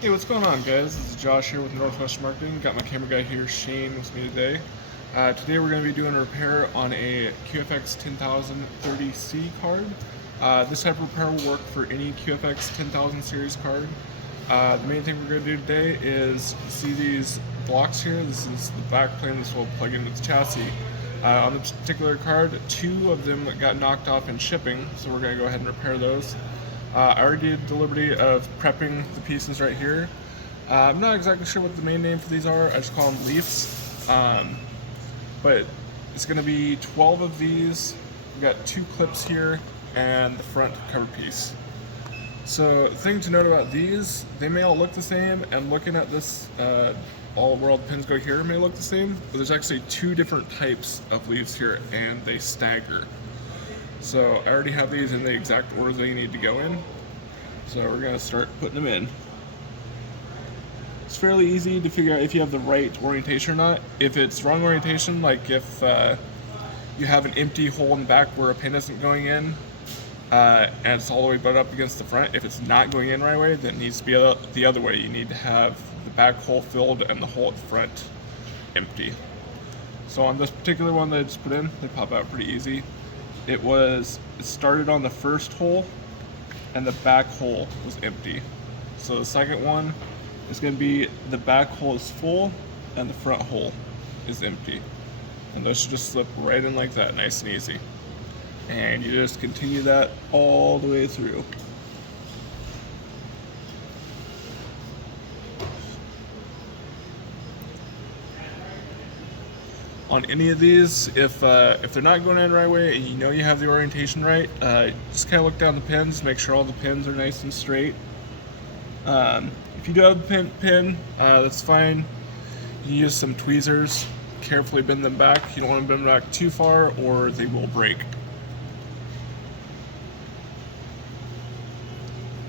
Hey, what's going on, guys? This is Josh here with Northwest Marketing. Got my camera guy here, Shane, with me today. Today we're going to be doing a repair on a QFX10000-30C card. This type of repair will work for any QFX 10000 series card. The main thing we're going to do today is see these blocks here. This is the backplane. This will plug into the chassis. On this particular card, 2 of them got knocked off in shipping, so we're going to go ahead and repair those. I already did the liberty of prepping the pieces right here. I'm not exactly sure what the main name for these are. I just call them leafs. But it's going to be 12 of these. We've got 2 clips here and the front cover piece. So the thing to note about these, they may all look the same, and looking at this, all where all the pins go here may look the same, but there's actually 2 different types of leaves here, and they stagger. So I already have these in the exact order they need to go in. So we're going to start putting them in. It's fairly easy to figure out if you have the right orientation or not. If it's wrong orientation, like if you have an empty hole in the back where a pin isn't going in, and it's all the way butted up against the front, if it's not going in right away, then it needs to be the other way. You need to have the back hole filled and the hole at the front empty. So on this particular one that I just put in, they pop out pretty easy. It started on the first hole and the back hole was empty. So the second one is going to be the back hole is full and the front hole is empty. And those should just slip right in like that, nice and easy. And you just continue that all the way through. On any of these, if they're not going in the right way and you know you have the orientation right, just kind of look down the pins, make sure all the pins are nice and straight. If you do have the pin, that's fine. You use some tweezers, carefully bend them back. You don't want to bend them back too far or they will break.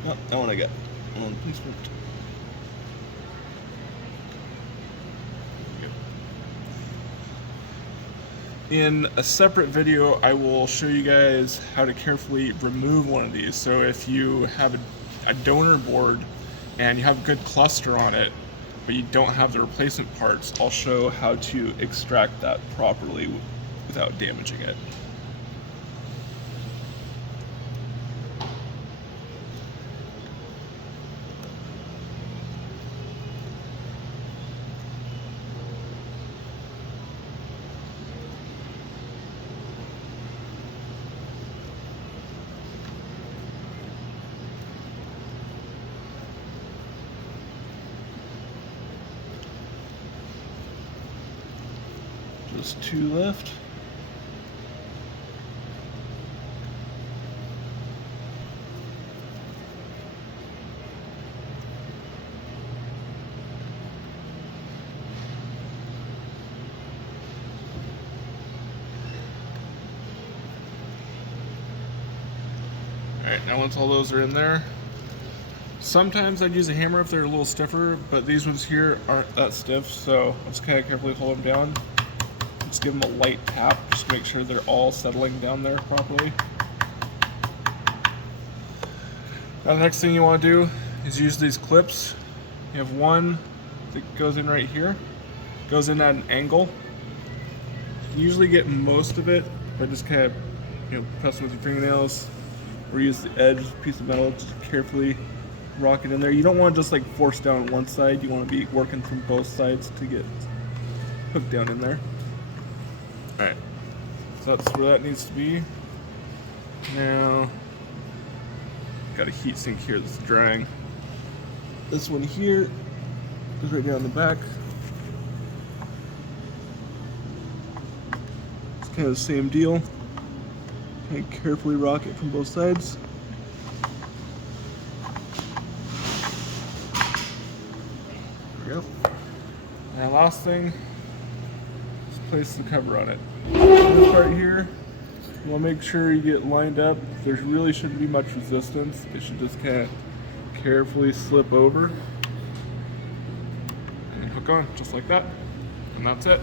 Oh, that one I got. On placement. In a separate video, I will show you guys how to carefully remove one of these. So if you have a donor board and you have a good cluster on it, but you don't have the replacement parts, I'll show how to extract that properly without damaging it. Just 2 left. Alright, now once all those are in there, sometimes I'd use a hammer if they're a little stiffer, but these ones here aren't that stiff, so I'll just kind of carefully hold them down. Just give them a light tap, just to make sure they're all settling down there properly. Now the next thing you want to do is use these clips. You have one that goes in right here, goes in at an angle. You usually get most of it by just kind of pressing with your fingernails, or use the edge piece of metal, just carefully rock it in there. You don't want to just like force down one side, you want to be working from both sides to get hooked down in there. Alright, so that's where that needs to be. Now, got a heat sink here that's drying. This one here is right down the back. It's kind of the same deal. Kind of carefully rock it from both sides. There we go. And last thing, place the cover on it. This part here, you want to make sure you get lined up. There really shouldn't be much resistance. It should just kind of carefully slip over and hook on just like that. And that's it.